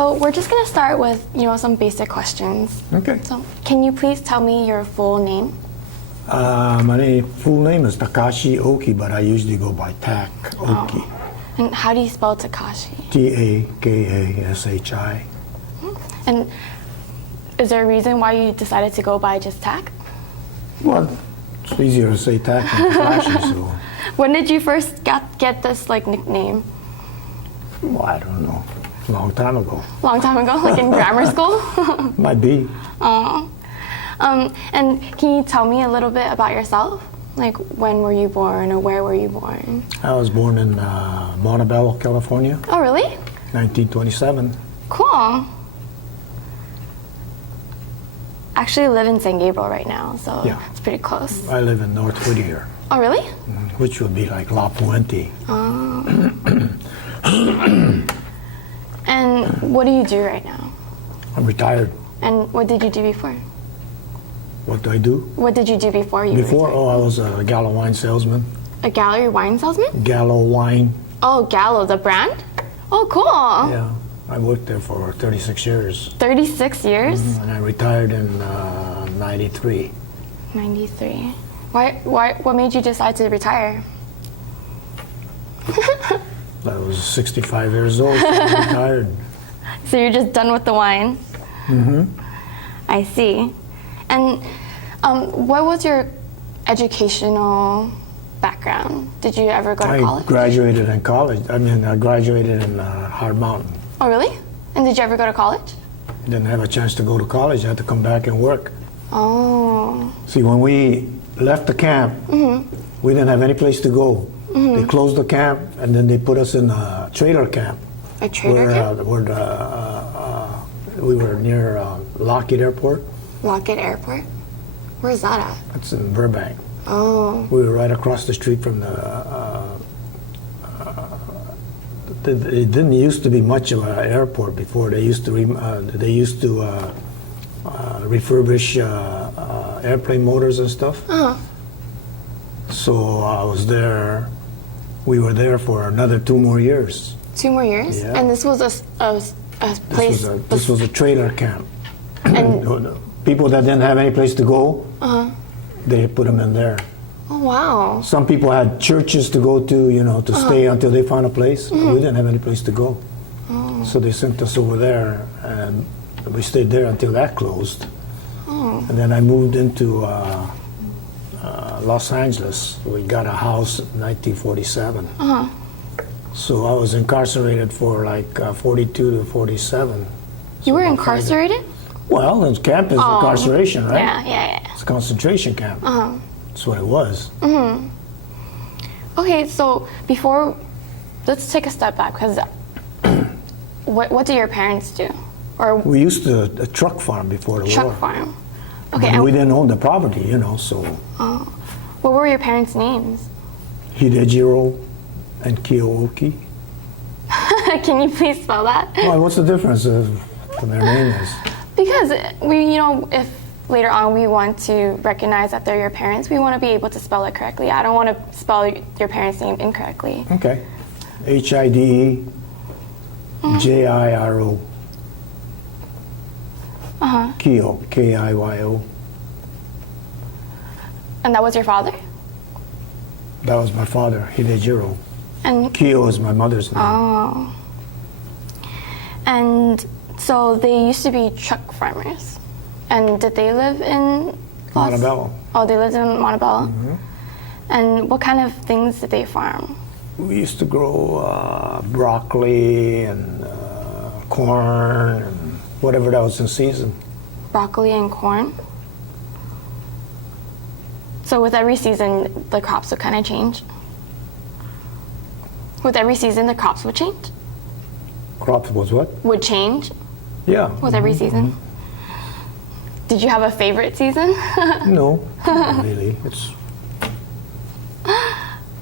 So we're just gonna start with, some basic questions. Okay. So can you please tell me your full name? My full name is Takashi Oki, but I usually go by Tak Oki. And how do you spell Takashi? Takashi. And is there a reason why you decided to go by just Tak? Well, it's easier to say Tak than Takashi, so. When did you first get this nickname? Well, I don't know. A long time ago. Long time ago, like in grammar school? Might be. And can you tell me a little bit about yourself? Like, when were you born or where were you born? I was born in Montebello, California, Oh, really? 1927. Cool. Actually, I live in San Gabriel right now, so Yeah. it's pretty close. I live in North Whittier, Oh, really? which would be like La Puente. And what do you do right now? I'm retired. And what did you do before? What do I do? What did you do before you Before, retired? I was a Gallo wine salesman. A gallery wine salesman? Gallo wine. Oh, Gallo, the brand? Oh, cool. Yeah, I worked there for 36 years. 36 years? And I retired in 93. 93. What made you decide to retire? I was 65 years old, so I retired. So you're just done with the wine? I see. And what was your educational background? Did you ever go to I college? graduated in college. I graduated in Hard Mountain. Oh, really? And did you ever go to college? Didn't have a chance to go to college. I had to come back and work. Oh. See, when we left the camp, we didn't have any place to go. They closed the camp, and then they put us in a trailer camp. A trader camp? We were near Lockheed Airport. Lockett Airport? Where's that at? That's in Burbank. Oh. We were right across the street from the. It didn't used to be much of an airport before. They used to refurbish airplane motors and stuff. So I was there. We were there for another 2 more years. 2 more years? Yeah. And this was a place. This was a trailer camp. And People that didn't have any place to go, they put them in there. oh, wow. Some people had churches to go to, to stay until they found a place. We didn't have any place to go. So they sent us over there, and we stayed there until that closed. And then I moved into Los Angeles. We got a house in 1947. So I was incarcerated for like 42 to 47. You were incarcerated? Well, it's camp is incarceration, right? Yeah. It's a concentration camp. That's what it was. Okay, so let's take a step back, because what do your parents do? Or We used to a truck farm before the war. truck farm? Okay, But we and didn't own the property, so what were your parents' names? Hidejiro and Kiyoki. Can you please spell that? Well, what's the difference of their name is? Because if later on we want to recognize that they're your parents, we want to be able to spell it correctly. I don't want to spell your parents' name incorrectly. Okay. Hidejiro. Kiyo, Kiyo. And that was your father? That was my father, Hidejiro. And Kiyo is my mother's name. oh. And so they used to be truck farmers. And did they live in Montebello. Oh, they lived in Montebello? And what kind of things did they farm? We used to grow broccoli and corn and whatever that was in season. Broccoli and corn? So with every season, the crops would kind of change? With every season, the crops would change? Crops was what? Would change Yeah. with every season? Did you have a favorite season? No, not really. It's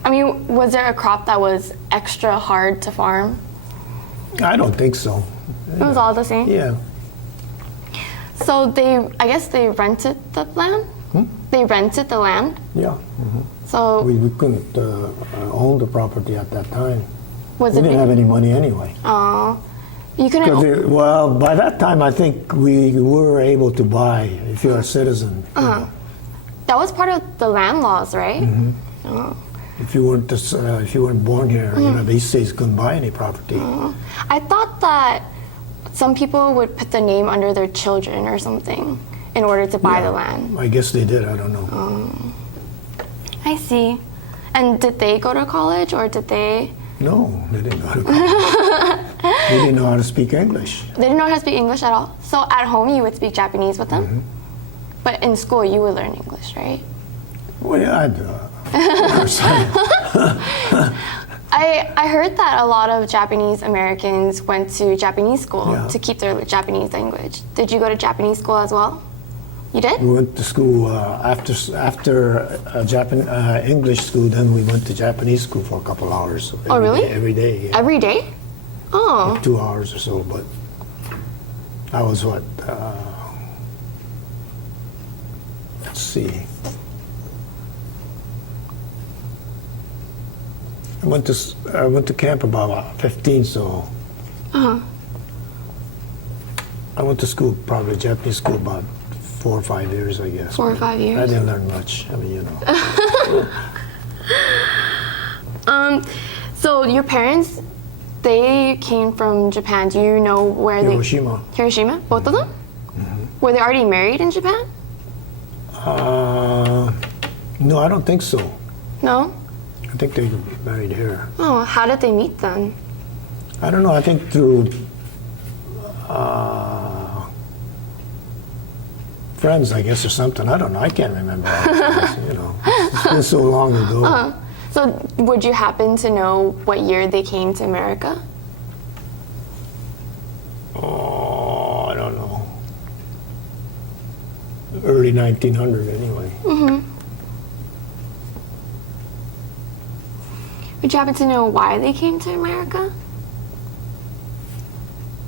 I mean, was there a crop that was extra hard to farm? I don't think so. It was all the same? Yeah. So I guess they rented the land? They rented the land? Yeah. So We couldn't own the property at that time. was We it didn't have any money anyway. Oh. You couldn't. Well, by that time, I think we were able to buy if you're a citizen. That was part of the land laws, right? Oh. If you weren't born here, these states couldn't buy any property. I thought that some people would put the name under their children or something in order to buy the land. I guess they did. I don't know. I see. And did they go to college or did they? No, they didn't go to college. They didn't know how to speak English. They didn't know how to speak English at all. So at home you would speak Japanese with them? But in school you would learn English, right? Well, yeah, I do. Of course. I heard that a lot of Japanese Americans went to Japanese school to keep their Japanese language. Did you go to Japanese school as well? You did? We went to school after English school. Then we went to Japanese school for a couple hours. Really? Every day. Yeah. Every day? Oh. 2 hours or so, but I was what? Let's see. I went to camp about 15, so I went to school, probably Japanese school, about 4 or 5 years, I guess. 4 or 5 years. I didn't learn much. I mean, So your parents, they came from Japan. Do you know where Hiroshima. Hiroshima? Both of them? Were they already married in Japan? No, I don't think so. No? I think they married here. Oh, how did they meet then? I don't know. I think through friends, I guess, or something. I don't know. I can't remember. It's been so long ago. So would you happen to know what year they came to America? Oh, I don't know. Early 1900, anyway. Would you happen to know why they came to America?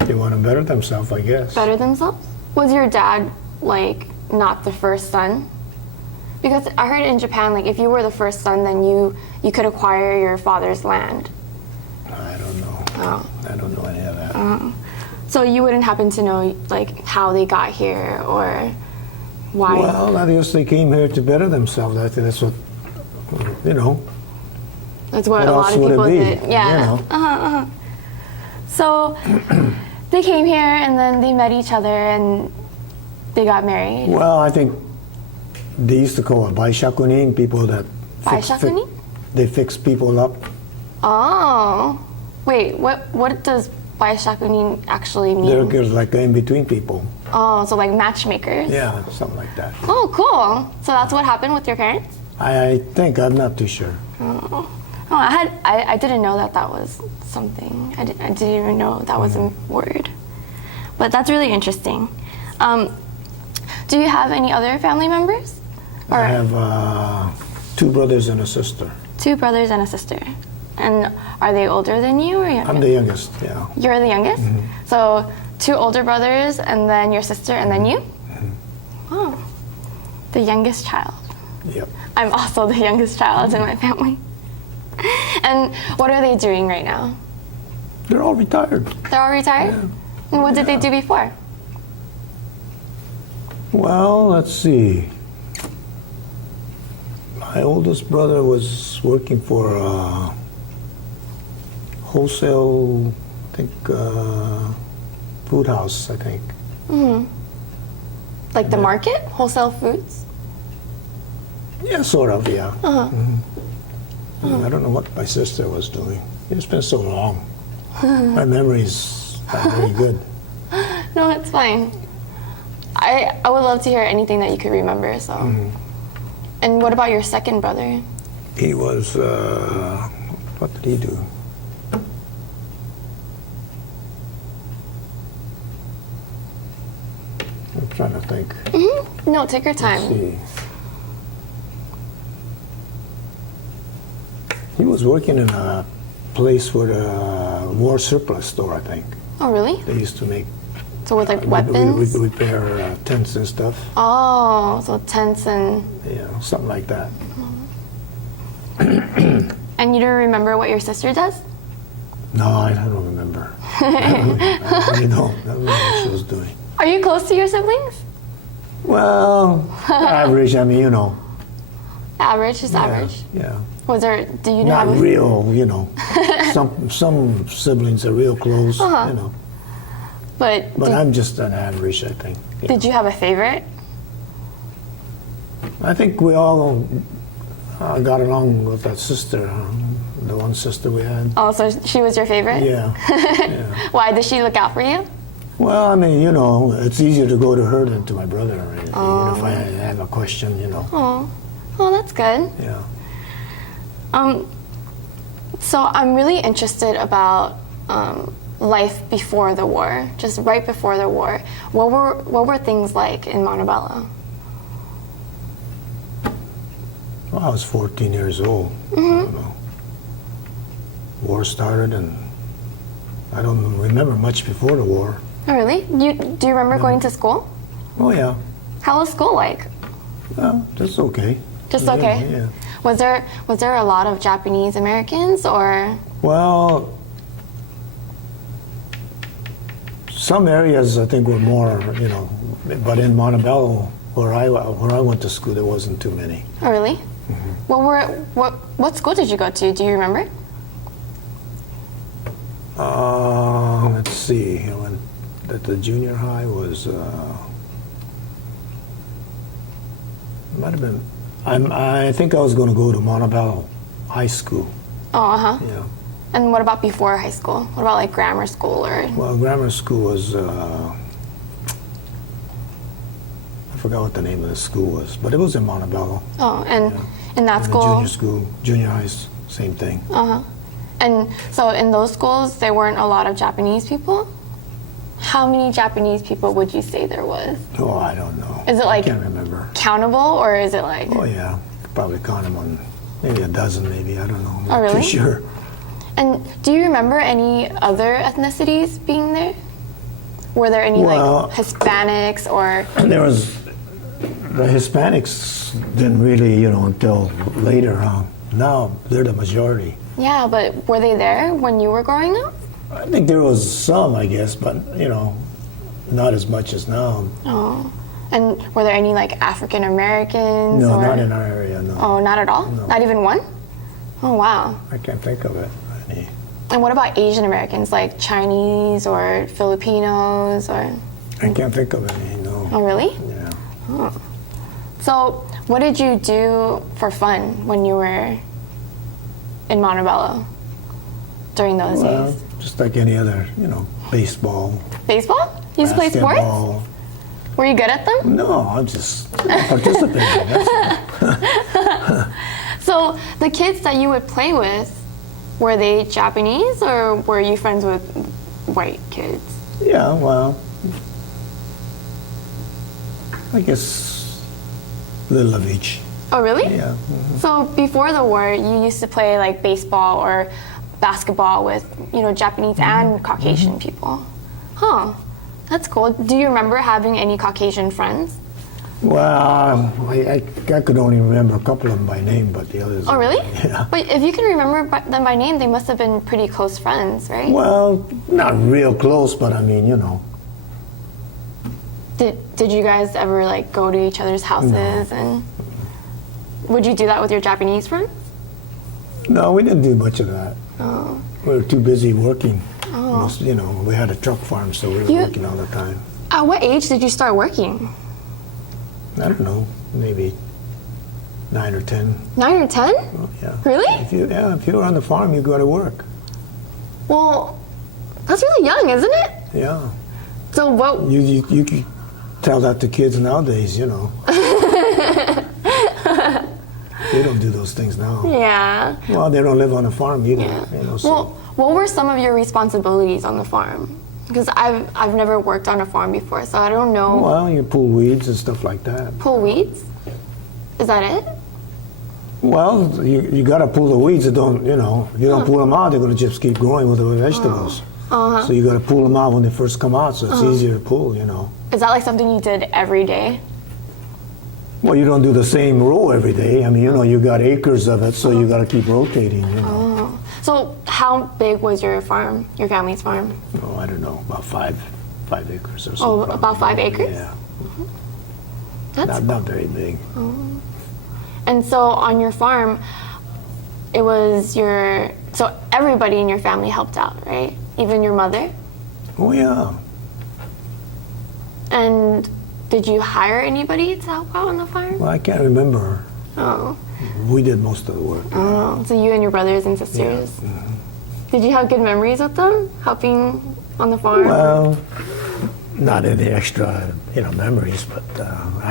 They want to better themselves, I guess. Better themselves? Was your dad, like, not the first son? Because I heard in Japan, like, if you were the first son, then you could acquire your father's land. I don't know. Oh. I don't know any of that. So you wouldn't happen to know, like, how they got here or why? Well, I guess they came here to better themselves. I think that's what, That's what a What lot else of would it people be? did. Yeah. So they came here and then they met each other and they got married. Well, I think they used to call it baishakunin, people that Baishakunin? They fix people up. Oh. Wait, what does baishakunin actually mean? They're like in-between people. Oh, so like matchmakers? Yeah, something like that. Oh, cool. So that's what happened with your parents? I think, I'm not too sure. Oh, I didn't know that was something. I didn't even know that was a word. But that's really interesting. Do you have any other family members? I have 2 brothers and a sister. 2 brothers and a sister. And are they older than you or younger? I'm the youngest, yeah. You're the youngest? So 2 older brothers and then your sister and then you? Oh, the youngest child. Yep. I'm also the youngest child in my family. And what are they doing right now? They're all retired. They're all retired? Yeah. And what did they do before? Well, let's see. My oldest brother was working for a wholesale, I think, food house, I think. Like the market? Wholesale foods? Yeah, sort of, yeah. I don't know what my sister was doing. It's been so long. My memory's not very good. No, it's fine. I would love to hear anything that you could remember, so. And what about your second brother? He was, what did he do? I'm trying to think. No, take your Let's time. see. He was working in a place with a war surplus store, I think. Oh, really? They used to make So with like weapons? we repair tents and stuff. Oh, so tents and... Something like that. And you don't remember what your sister does? No, I don't remember. I really don't. I don't know what she was doing. Are you close to your siblings? Well, average. I mean, you know. Average, just Yeah, average. Yeah. Was there? Do you know? Not real, you know. some siblings are real close, you know. But But I'm just an average, I think. Yeah. did you have a favorite? I think we all got along with that sister, the one sister we had. Oh, so she was your favorite? Yeah. Yeah. Why did she look out for you? Well, I mean, you know, it's easier to go to her than to my brother or anything. You know, if I have a question, you know. Oh, that's good. Yeah. So I'm really interested about life before the war, just right before the war. What were things like in Montebello? Well, I was 14 years old. I don't know. War started, and I don't remember much before the war. Oh, really? Do you remember going to school? Oh, yeah. How was school like? Well, that's okay. Just Yeah, okay? Yeah. Was there a lot of Japanese Americans or? Well, some areas I think were more, you know, but in Montebello, where I went to school, there wasn't too many. Oh, really? What school did you go to? Do you remember? Let's see. I went at the junior high was might have been. I think I was going to go to Montebello High School. Oh, uh-huh. Yeah. And what about before high school? What about like grammar school or? Well, grammar school was. I forgot what the name of the school was, but it was in Montebello. Oh, and in that And the school? junior school, junior high, same thing. Uh-huh. And so in those schools, there weren't a lot of Japanese people? How many Japanese people would you say there was? Oh, I don't know. Is it like- I can't remember. Countable, or is it like? Oh yeah, probably count them on maybe a dozen, maybe I don't know. I'm Oh, not really? too sure. And do you remember any other ethnicities being there? Were there any Well- like Hispanics or? There was the Hispanics didn't really, you know, until later. Now they're the majority. Yeah, but were they there when you were growing up? I think there was some, I guess, but you know, not as much as now. Oh. And were there any like African Americans? No, or? not in our area. No, Oh, not at all? No. Not even one? Oh, wow. I can't think of it. Any. And what about Asian Americans, like Chinese or Filipinos or? I can't think of any. No. Oh, really? Yeah. So, what did you do for fun when you were in Montebello during those Well, days? just like any other, you know, baseball, Baseball? You used to play sports? basketball. Were you good at them? No, I'm just participating. That's all. So, the kids that you would play with, were they Japanese or were you friends with white kids? Yeah, well, I guess a little of each. Oh, really? Yeah. So before the war, you used to play like baseball or basketball with, you know, Japanese and Caucasian people. Huh. That's cool. Do you remember having any Caucasian friends? Well, I could only remember a couple of them by name, but the others. Oh, really? Yeah. But if you can remember them by name, they must have been pretty close friends, right? Well, not real close, but I mean, you know. Did you guys ever like go to each other's houses and would you do that with your Japanese friends? No, we didn't do much of that. Oh. We were too busy working. Most, you know, we had a truck farm, so we were You- working all the time. At what age did you start working? I don't know, maybe 9 or 10. 9 or 10? Oh, yeah. Really? If you were on the farm, you go to work. Well, that's really young, isn't it? Yeah. So what? You could tell that to kids nowadays, you know. They don't do those things now. Yeah. Well, they don't live on a farm either. Yeah. You know, so. Well, what were some of your responsibilities on the farm? Because I've never worked on a farm before, so I don't know. Well, you pull weeds and stuff like that. Pull weeds? Is that it? Well, you got to pull the weeds that don't, you know, if you don't pull them out, they're going to just keep growing with the vegetables. Uh-huh. So you got to pull them out when they first come out, so it's easier to pull, you know. Is that like something you did every day? Well, you don't do the same row every day. I mean, you know, you got acres of it, so you got to keep rotating, you know. Oh. So how how big was your farm, your family's farm? Oh, I don't know, about 5 acres or so. Oh, probably. about 5 acres? Yeah, That's not very big. And so on your farm, it was so everybody in your family helped out, right? Even your mother? Oh yeah. And did you hire anybody to help out on the farm? Well, I can't remember. Oh. We did most of the work. Oh, so you and your brothers and sisters. Did you have good memories with them, helping on the farm? Well, not any extra, memories, but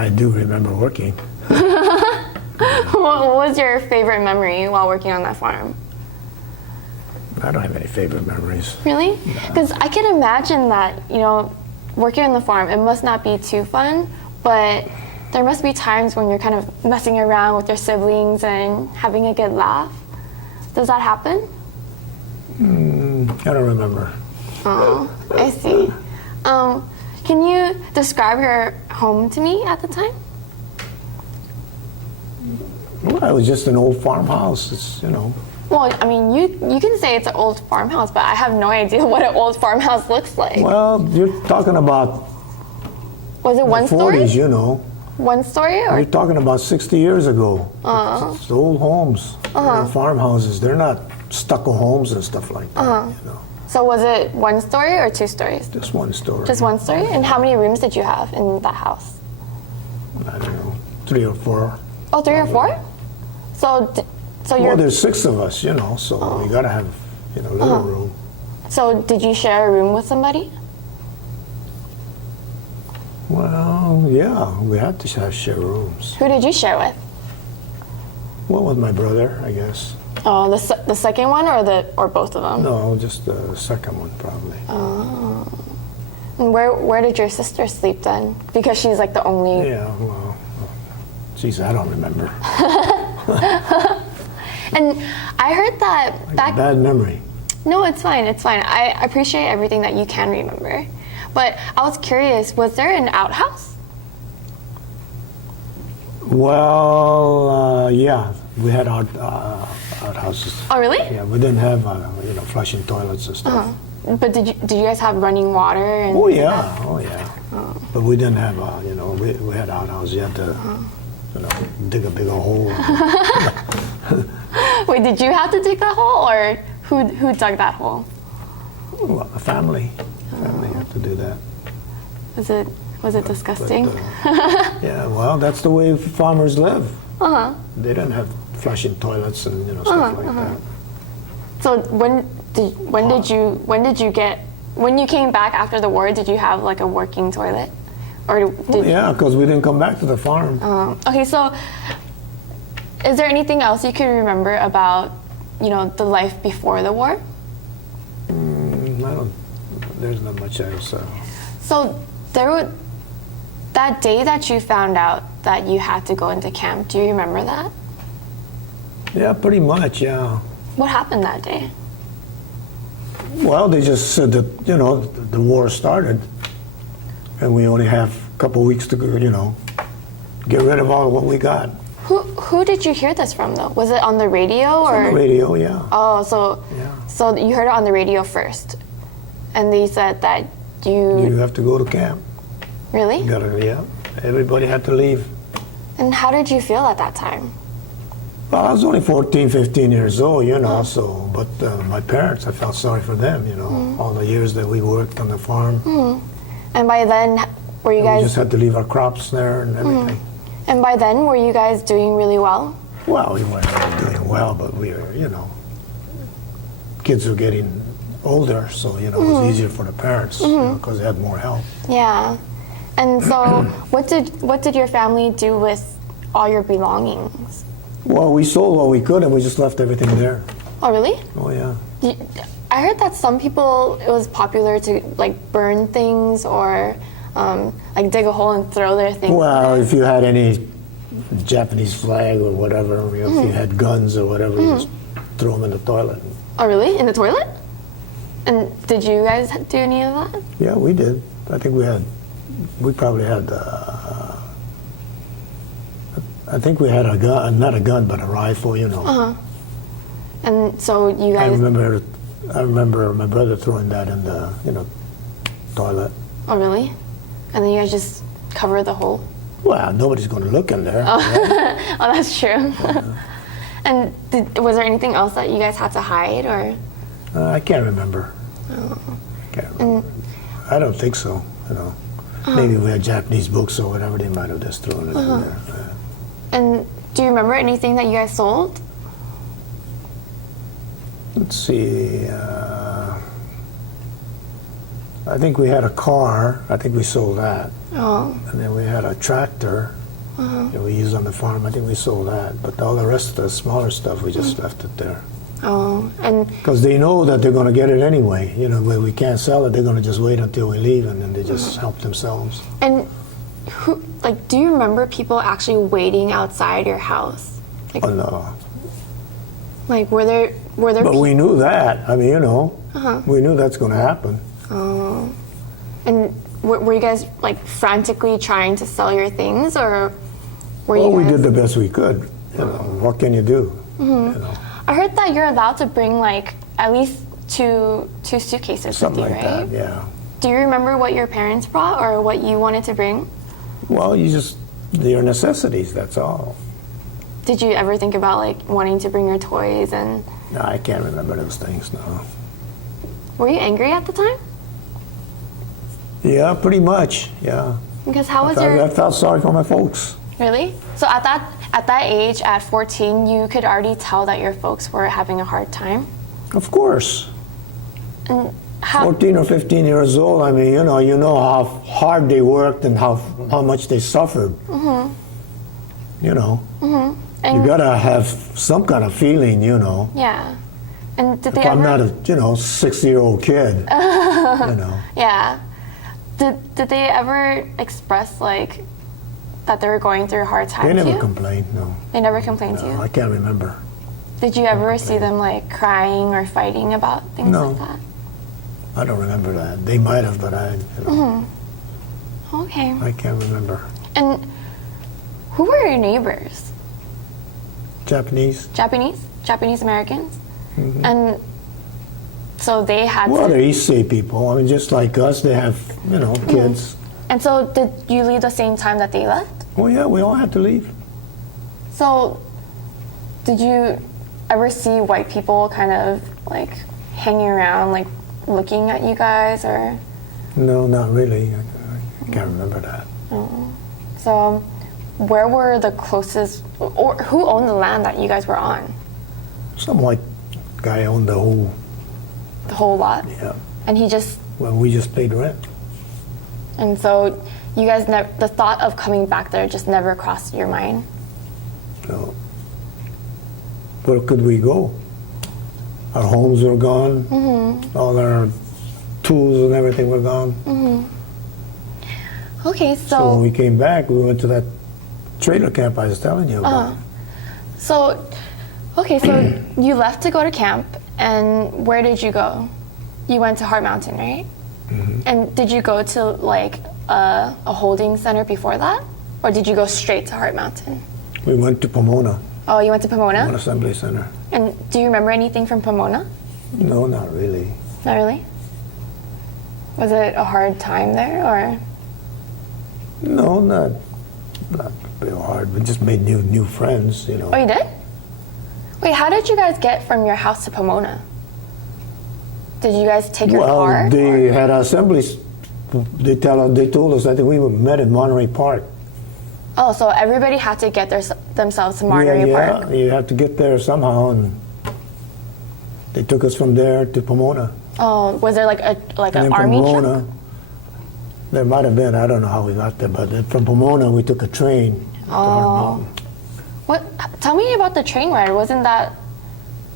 I do remember working. What was your favorite memory while working on that farm? I don't have any favorite memories. Really? Because I can imagine that, working on the farm, it must not be too fun, but there must be times when you're kind of messing around with your siblings and having a good laugh. Does that happen? I don't remember. Oh, I see. Can you describe your home to me at the time? Well, it was just an old farmhouse. It's, Well, I mean, you can say it's an old farmhouse, but I have no idea what an old farmhouse looks like. Well, you're talking about Was it one the story? 40s, One story, or You're talking about 60 years ago. It's old homes, farmhouses. They're not stucco homes and stuff like that. so was it one story or 2 stories? Just one story. Just one story. And how many rooms did you have in that house? I don't know, 3 or 4. Oh, 3 or 4. So Well, you're there's 6 of us, so we gotta have, little room. so did you share a room with somebody? Well, yeah, we had to share rooms. Who did you share with? Well, with my brother, I guess. Oh, the second one or both of them? No, just the second one, probably. And where did your sister sleep then? Because she's like the only. Yeah, well, geez, I don't remember. And I heard that back. Bad memory. No, it's fine. It's fine. I appreciate everything that you can remember. But I was curious, was there an outhouse? Well, yeah, we had outhouses. Oh, really? Yeah, we didn't have, flushing toilets and stuff. But did you guys have running water? And Oh yeah. But we didn't have, we had outhouses. You had to, dig a bigger hole. Wait, did you have to dig that hole, or who dug that hole? Well, the family had to do that. Was it disgusting? But, yeah, well, that's the way farmers live. Uh-huh. They don't have flushing toilets and stuff like that. So when you came back after the war, did you have like a working toilet, or did? Yeah, because we didn't come back to the farm. Okay, so is there anything else you can remember about, the life before the war? There's not much else. So that day that you found out that you had to go into camp, do you remember that? Yeah, pretty much. Yeah. What happened that day? Well, they just said that the war started, and we only have a couple weeks to go. Get rid of all what we got. Who did you hear this from though? Was it on the radio or? On the radio, yeah. Oh, Yeah. so you heard it on the radio first, and they said that You have to go to camp. Really? Yeah. Everybody had to leave. And how did you feel at that time? Well, I was only 14, 15 years old, so, but my parents, I felt sorry for them, all the years that we worked on the farm. And by then, were you We guys? just had to leave our crops there and everything. And by then, were you guys doing really well? Well, we weren't really doing well, but we were, kids were getting older, so, it was easier for the parents, because they had more help. Yeah. And so, what did your family do with all your belongings? Well, we sold what we could, and we just left everything there. Oh, really? Oh, yeah. I heard that some people, it was popular to like burn things or like dig a hole and throw their things. Well, if you had any Japanese flag or whatever, if you had guns or whatever, you just throw them in the toilet. Oh, really? In the toilet? And did you guys do any of that? Yeah, we did. I think we probably had, I think we had a gun, not a gun, but a rifle, And so you I guys. remember I remember my brother throwing that in the, toilet. Oh, really? And then you guys just cover the hole? Well, nobody's going to look in there. Oh, right? oh, that's true. And was there anything else that you guys had to hide, or? I can't remember. Oh. I can't remember. I don't think so. Maybe we had Japanese books or whatever. They might have just thrown it in there. And do you remember anything that you guys sold? Let's see. I think we had a car. I think we sold that. Oh. And then we had a tractor that we used on the farm. I think we sold that. But all the rest of the smaller stuff, we just left it there. Oh. And Because they know that they're going to get it anyway. When we can't sell it, they're going to just wait until we leave, and then they just help themselves. and who, like, do you remember people actually waiting outside your house? Like, Oh, no. like were there But we knew that. I mean, we knew that's going to happen. Oh. And were you guys like frantically trying to sell your things, or were Well, you we guys? did the best we could. What can you do? I heard that you're allowed to bring like at least two suitcases Something with like you, right? that, yeah. Do you remember what your parents brought or what you wanted to bring? Well, your necessities, that's all. Did you ever think about like wanting to bring your toys, and No, I can't remember those things, no. were you angry at the time? Yeah, pretty much, yeah. Because how was I your felt sorry for my folks. really? So at that age, at 14, you could already tell that your folks were having a hard time. Of course. And how 14 or 15 years old, I mean, you know how hard they worked and how much they suffered. You and gotta have some kind of feeling, yeah. And did they If I'm ever not a 6-year-old kid, yeah. Did they ever express like that they were going through a hard time They to never you? complained, no. They never complained to No, you? I can't remember. Did you ever see them like crying or fighting about things No. like that? I don't remember that. They might have, but Okay. I can't remember. And who were your neighbors? Japanese? Japanese Americans? And so they had Well, to, they're East Bay people. I mean, just like us, they have, kids. and so did you leave the same time that they left? Well, yeah, we all had to leave. So did you ever see white people kind of like hanging around, like looking at you guys, or? No, not really. I can't remember that. So where were the closest, or who owned the land that you guys were on? Some white guy owned the whole, The whole lot? yeah. And he just, Well, we just paid rent. and so you guys never, the thought of coming back there just never crossed your mind? So, where could we go? Our homes were gone. All our tools and everything were gone. Okay, So when we came back, we went to that trailer camp I was telling you about. So you left to go to camp, and where did you go? You went to Heart Mountain, right? And did you go to like a holding center before that, or did you go straight to Heart Mountain? We went to Pomona, Oh, you went to one Pomona. assembly center. And do you remember anything from Pomona? No, not really. Not really. Was it a hard time there, or? No, not real hard. We just made new friends, Oh, you did? Wait, how did you guys get from your house to Pomona? Did you guys take your car? Well, they or- had assemblies. They told us. I think we met in Monterey Park. Oh, so everybody had to get themselves to Monterey Park. Yeah, you have to get there somehow, and they took us from there to Pomona. Oh, was there like And an then from army Pomona, truck? there might have been. I don't know how we got there, but then from Pomona we took a train. to Heart Mountain. What? Tell me about the train ride. Wasn't that?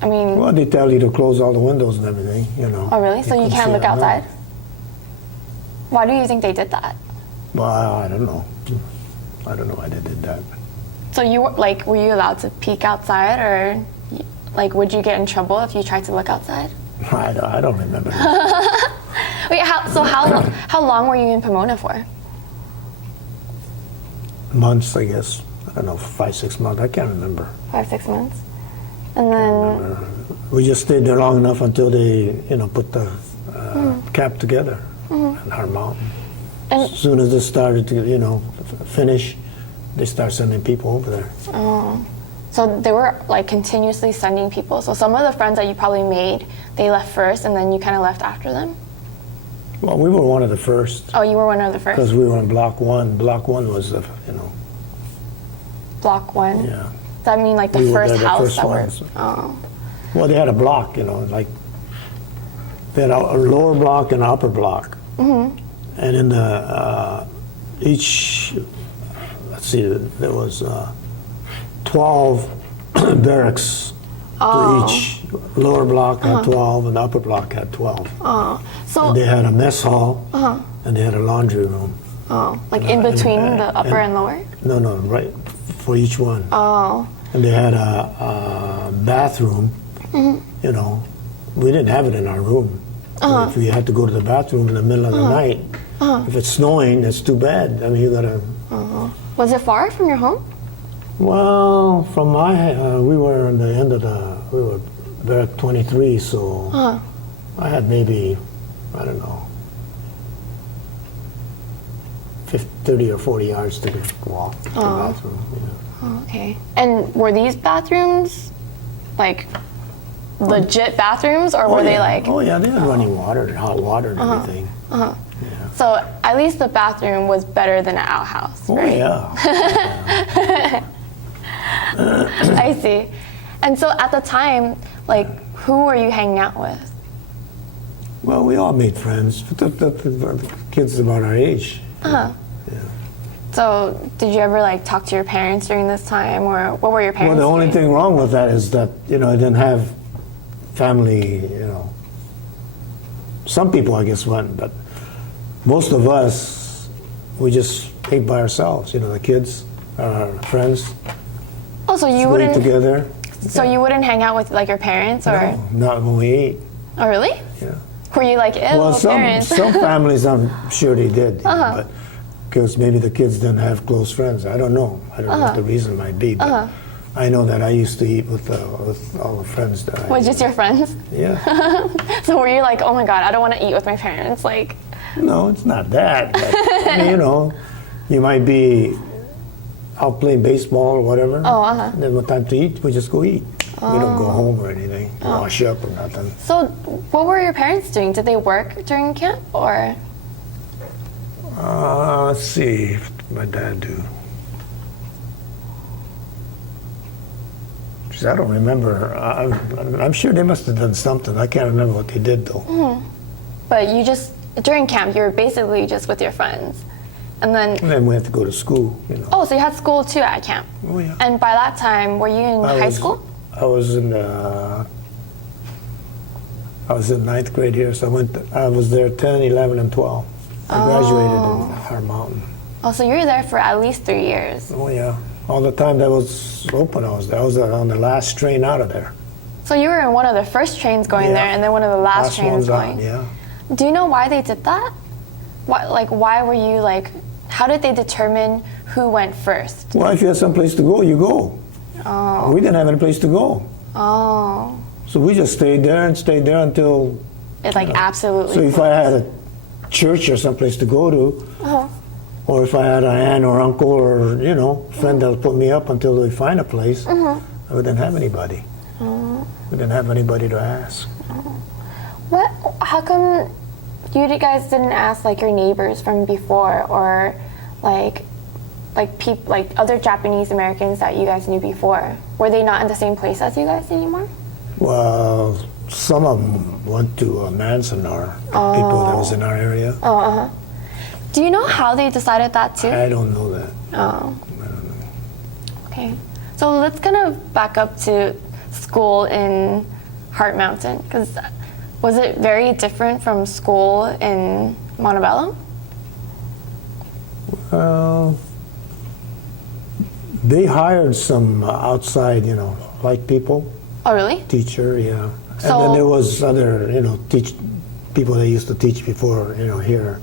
I mean, Well, they tell you to close all the windows and everything. oh really? So you couldn't can't see look out now. outside? Why do you think they did that? Well, I don't know. I don't know why they did that. So you were you allowed to peek outside, or like would you get in trouble if you tried to look outside? I don't remember. That. Wait, how long were you in Pomona for? Months, I guess. I don't know, 5, 6 months. I can't remember. 5, 6 months. And then, We just stayed there long enough until they, put the camp together on our mountain. And- As soon as they started to, finish, they start sending people over there. so they were like continuously sending people. So some of the friends that you probably made, they left first, and then you kind of left after them. Well, we were one of the first Oh, you were one of the first. because we were in Block 1. Block 1 was, Block 1. yeah. Does that mean like the We were first there, the house first that were? ones. Oh. Well, they had a block, like they had a lower block and an upper block. Mm-hmm. And in the each, let's see, there was 12 barracks to each. Lower block had 12, and the upper block had 12. So, And they had a mess hall, and they had a laundry room. like in between and- the upper and lower? No, right for each one. Oh. And they had a bathroom. We didn't have it in our room. If we had to go to the bathroom in the middle of the night, if it's snowing, that's too bad. I mean, you gotta. Was it far from your home? Well, from we were on the end of we were Barrack 23, so I had maybe, I don't know, 30 or 40 yards to walk to the bathroom. Oh, okay. And were these bathrooms like legit bathrooms, or were they like? Oh yeah, they had running water and hot water and everything. So at least the bathroom was better than an outhouse, Oh right? yeah. I see. And so at the time, like, who were you hanging out with? Well, we all made friends. The kids about our age. So did you ever like talk to your parents during this time, or what were your Well, parents the only doing? thing wrong with that is that I didn't have family. Some people I guess went, but most of us we just ate by ourselves. The kids, our friends, Oh, so you ate wouldn't? together. So you wouldn't hang out with like your parents, or? No, not when we ate. Oh, really? Yeah. Were you like, ew, Well, parents? some families, I'm sure they did, but because maybe the kids didn't have close friends. I don't know. I don't know what the reason might be, but I know that I used to eat with all the friends that I. Was just your friends? Yeah. So were you like, oh my god, I don't want to eat with my parents? Like, No, it's not that. But, I mean, you might be out playing baseball or whatever. And then when time to eat, we just go eat. We don't go home or anything, wash up or nothing. so what were your parents doing? Did they work during camp, or? Let's see, what did my dad do? Geez, I don't remember. I'm sure they must have done something. I can't remember what they did though. But you just during camp, you were basically just with your friends, and then. And then we had to go to school. Oh, so you had school too at camp. Oh yeah. And by that time, were you in high school? I was in ninth grade here, so I was there 10, 11, and 12. I graduated in Har Mountain. Oh, so you were there for at least 3 years. Oh yeah. All the time that was open, I was there. I was on the last train out of there. So you were in one of the first trains going Yeah. there, and then one of the last trains ones going. out, yeah. Do you know why they did that? Why were you like? How did they determine who went first? Well, if you had some place to go, you go. Oh. We didn't have any place to go. Oh. So we just stayed there until. It like absolutely. So if I had a church or someplace to go to, or if I had an aunt or uncle or friend that'll put me up until we find a place, I wouldn't have anybody. We didn't have anybody to ask. What? How come you guys didn't ask like your neighbors from before, or like other Japanese Americans that you guys knew before? Were they not in the same place as you guys anymore? Well, some of them went to Manson or people that was in our area. Do you know how they decided that too? I don't know that. Oh. Okay. So let's kind of back up to school in Heart Mountain, because was it very different from school in Montebello? Well, they hired some outside, white people, Oh, really? teacher, yeah. And So- then there was other, people that used to teach before, here,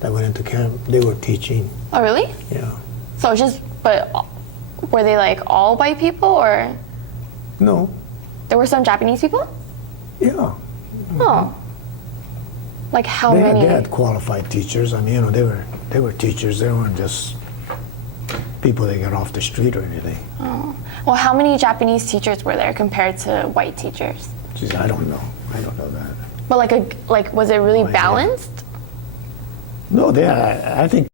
that went into camp. They were teaching, Oh, really? yeah. So but were they like all white people, or? No, There were some Japanese people? Yeah. Oh. Like how They many? had qualified teachers. I mean, they were teachers. They weren't just people that got off the street or anything. Oh. Well, how many Japanese teachers were there compared to white teachers? Geez, I don't know. I don't know that. But like was it really No idea. balanced? No, I think